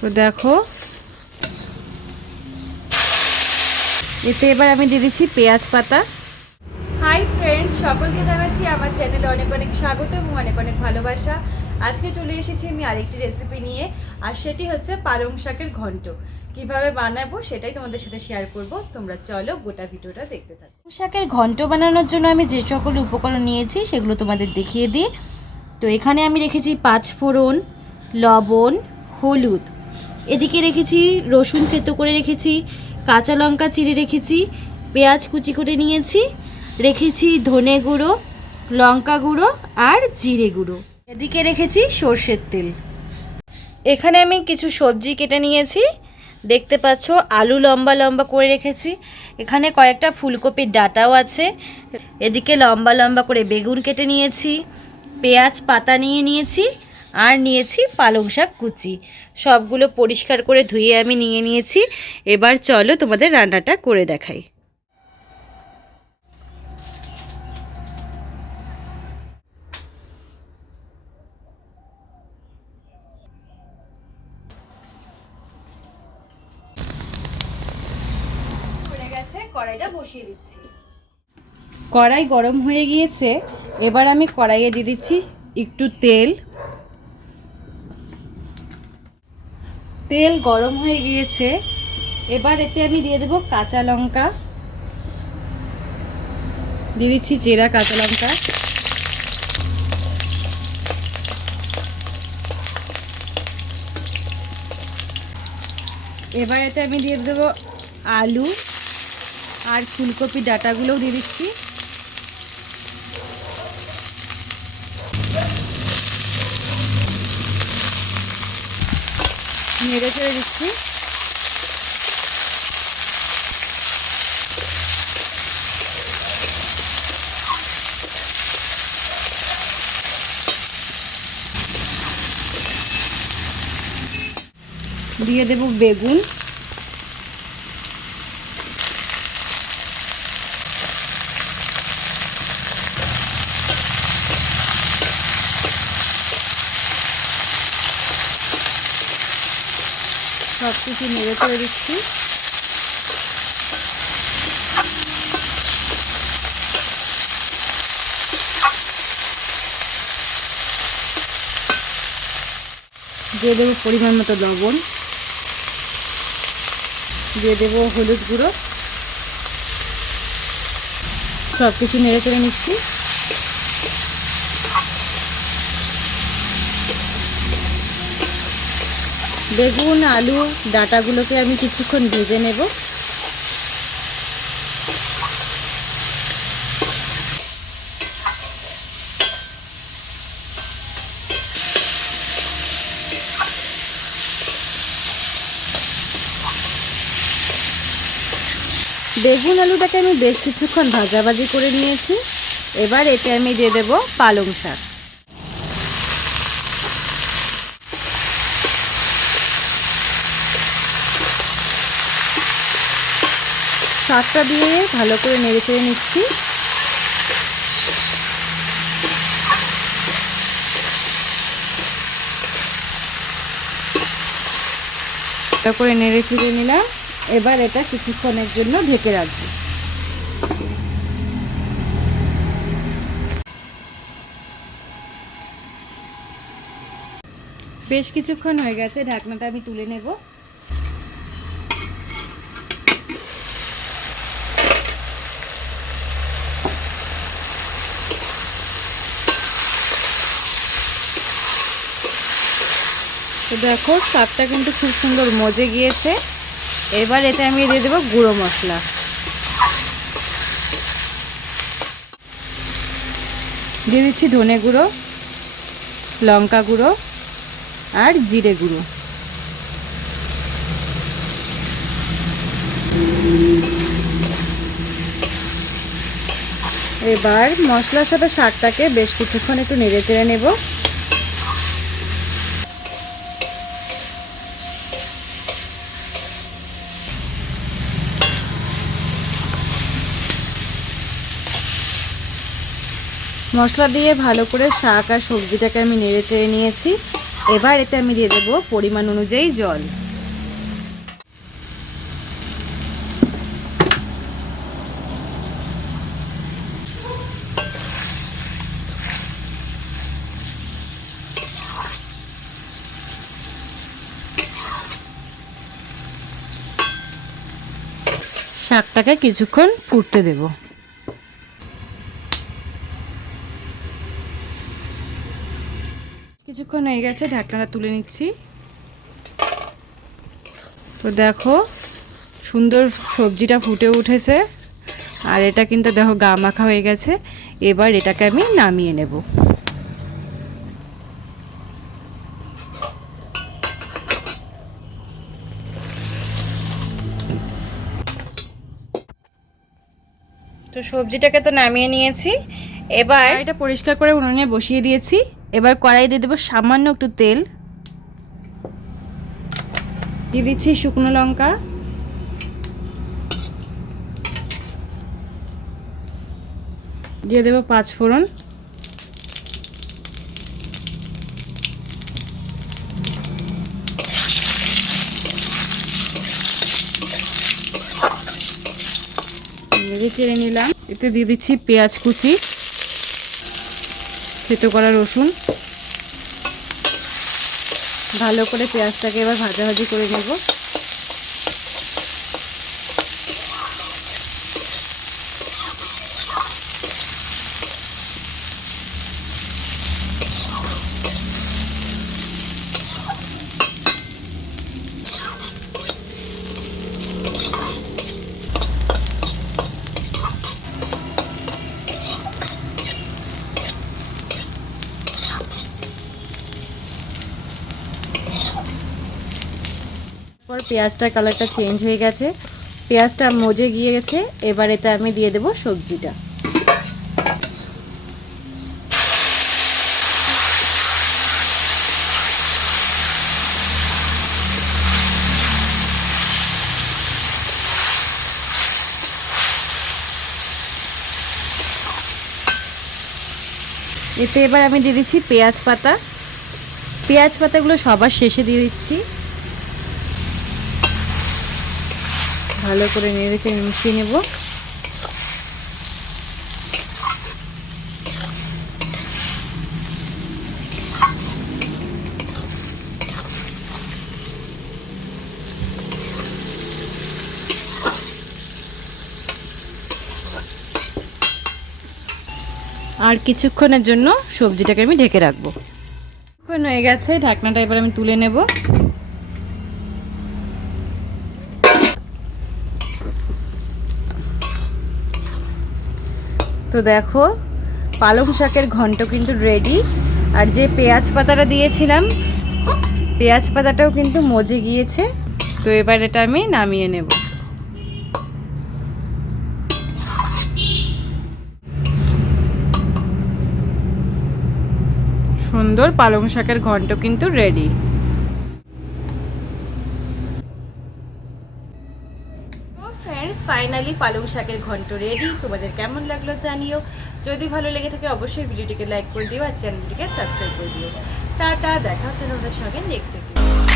তো দেখো এতে এবার আমি দিয়ে দিচ্ছি পেঁয়াজ পাতা। হাই ফ্রেন্ডস, সকলকে জানাচ্ছি আমার চ্যানেলে অনেক অনেক স্বাগত এবং অনেক অনেক ভালোবাসা। আজকে চলে এসেছি আমি আরেকটি রেসিপি নিয়ে, আর সেটি হচ্ছে পালং শাকের ঘন্ট। কিভাবে বানাবো সেটাই তোমাদের সাথে শেয়ার করব। তোমরা চলো গোটা ভিডিওটা দেখতে থাকো। পালং শাকের ঘন্ট বানানোর জন্য আমি যে সকল উপকরণ নিয়েছি সেগুলো তোমাদের দেখিয়ে দিই। তো এখানে আমি রেখেছি 5 ফোড়ন, লবণ, হলুদ, এদিকে রেখেছি রসুন থেতো করে রেখেছি, কাঁচা লঙ্কা চিড়ে রেখেছি, পেঁয়াজ কুচি করে নিয়েছি, রেখেছি ধনে গুঁড়ো, লঙ্কা গুঁড়ো আর জিরে গুঁড়ো, এদিকে রেখেছি সর্ষের তেল। এখানে আমি কিছু সবজি কেটে নিয়েছি, দেখতে পাচ্ছ আলু লম্বা লম্বা করে রেখেছি, এখানে কয়েকটা ফুলকপির ডাঁটাও আছে, এদিকে লম্বা লম্বা করে বেগুন কেটে নিয়েছি, পেঁয়াজ পাতা নিয়েছি আর নিয়েছি পালং শাক কুচি। সবগুলো পরিষ্কার করে ধুয়ে আমি নিয়ে নিয়েছি। এবার চলো তোমাদের রান্নাটা করে দেখাই। কড়াইটা বসিয়ে দিচ্ছি। কড়াই গরম হয়ে গিয়েছে, এবার আমি কড়াইয়ে দিয়ে দিচ্ছি একটু তেল। তেল গরম হয়ে গিয়েছে, এবার এতে আমি দিয়ে দেবো কাঁচা লঙ্কা, দিয়ে দিচ্ছি চেরা কাঁচা লঙ্কা, এবার এতে আমি দিয়ে দেবো আলু আর ফুলকপি ডাঁটাগুলোও দিয়ে দিচ্ছি। নেড়ে চেড়ে দিচ্ছি। দিয়ে দেব বেগুন, সব কিছু নেড়ে চেড়ে দিচ্ছি। দিয়ে দেবো পরিমাণ মতো লবণ, দিয়ে দেবো হলুদ গুঁড়ো, সব কিছু নেড়ে চেড়ে নিচ্ছি। বেগুন আলু ডাঁটাগুলোকে আমি কিছুক্ষণ ভেজে নেব। বেগুন আলুটাকে আমি বেশ কিছুক্ষণ ভাজাভাজি করে নিয়েছি। এবার এতে আমি দিয়ে দেব পালং শাক। শাকটা দিয়ে ভালো করে নেড়ে চেড়ে নিচ্ছি। ভালো করে নেড়ে চেড়ে নিলাম। এবার এটা কিছুক্ষণের জন্য ঢেকে রাখবো। বেশ কিছুক্ষণ হয়ে গেছে, ঢাকনাটা আমি তুলে নেব। তো দেখো শাকটা কিন্তু খুব সুন্দর মজে গিয়েছে। এবার এতে আমি দিয়ে দেবো গুঁড়ো মশলা। দিয়ে দিচ্ছি ধনে গুঁড়ো, লঙ্কা গুঁড়ো আর জিরে গুঁড়ো। এবার মশলার সাথে শাকটাকে বেশ কিছুক্ষণ একটু নেড়ে চেড়ে নেব। মশলা দিয়ে ভালো করে শাক আর সবজিটাকে আমি নেড়ে চেড়ে নিয়েছি। এবার এতে আমি দিয়ে দেবো পরিমাণ অনুযায়ী জল। শাকটাকে কিছুক্ষণ ফুটতে দেব। কিছুক্ষণ হয়ে গেছে, ঢাকনাটা তুলে নিচ্ছি। তো দেখো সুন্দর সবজিটা ফুটে উঠেছে, আর এটা কিন্তু দেখো গা মাখা হয়ে গেছে। এবার এটাকে আমি নামিয়ে নেব। তো সবজিটাকে তো নামিয়ে নিয়েছি। এবার এটা পরিষ্কার করে উনুনে বসিয়ে দিয়েছি। এবার কড়াই দিয়ে দেবো সামান্য একটু তেল, দিয়ে দিচ্ছি শুকনো লঙ্কা, দিয়ে দেবো 5 ফোড়ন, চেড়ে নিলাম। এতে দিয়ে দিচ্ছি পেঁয়াজ কুচি, থেতো করা রসুন। ভালো করে পেঁয়াজটাকে এবার ভাজাভাজি করে নেব। পর পেঁয়াজটার কালারটা চেঞ্জ হয়ে গেছে, পেঁয়াজটা মজে গিয়ে গেছে। এবার এতে আমি দিয়ে দেব সবজিটা। এতে এবার আমি দিয়ে দিচ্ছি পেঁয়াজ পাতা। পেঁয়াজ পাতাগুলো সবার শেষে দিয়ে দিচ্ছি। ভালো করে নেড়ে মিশিয়ে নেব। আর কিছুক্ষণের জন্য সবজিটাকে আমি ঢেকে রাখবো। কিছুক্ষণ হয়ে গেছে, ঢাকনাটা এবার আমি তুলে নেব। তো দেখো পালং শাকের ঘন্ট কিন্তু রেডি। আর যে পেঁয়াজ পাতাটা দিয়েছিলাম, পেঁয়াজ পাতাটাও কিন্তু মজে গিয়েছে। তো এবার এটা আমি নামিয়ে নেব। সুন্দর পালং শাকের ঘন্ট কিন্তু রেডি। ফ্রেন্ডস, ফাইনালি পালং শাকের ঘন্ট রেডি। তোমাদের কেমন লাগলো জানিও। যদি ভালো লেগে থাকে অবশ্যই ভিডিওটিকে লাইক করে দিও আর চ্যানেলটিকে সাবস্ক্রাইব করে দিও। টাটা, দেখা হচ্ছে তোমাদের সঙ্গে নেক্সট ভিডিও।